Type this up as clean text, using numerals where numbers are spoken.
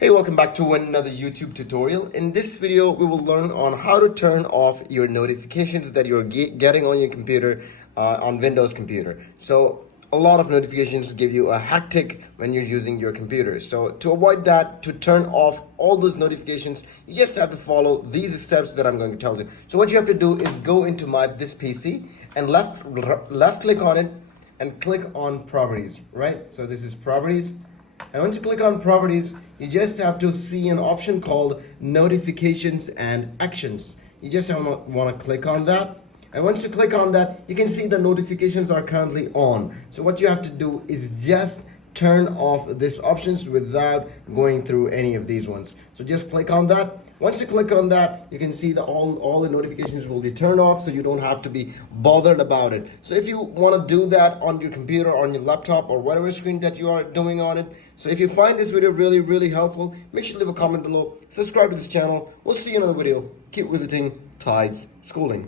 Hey, welcome back to another YouTube tutorial. In this video, we will learn on how to turn off your notifications that you're getting on your computer, on Windows computer. So a lot of notifications give you a hectic when you're using your computer. So to avoid that, to turn off all those notifications, you just have to follow these steps that I'm going to tell you. So what you have to do is go into this PC and left click on it and click on properties, right? So this is properties. And once you click on properties, you just have to see an option called notifications and actions. You just want to click on that. And once you click on that, you can see the notifications are currently on. So what you have to do is just turn off these options without going through any of these ones. So just click on that. Once you click on that, you can see that all the notifications will be turned off, so you don't have to be bothered about it. So if you want to do that on your computer, on your laptop, or whatever screen that you are doing on it. So if you find this video really helpful, make sure to leave a comment below, subscribe to this channel. We'll see you in another video. Keep visiting Tides Schooling.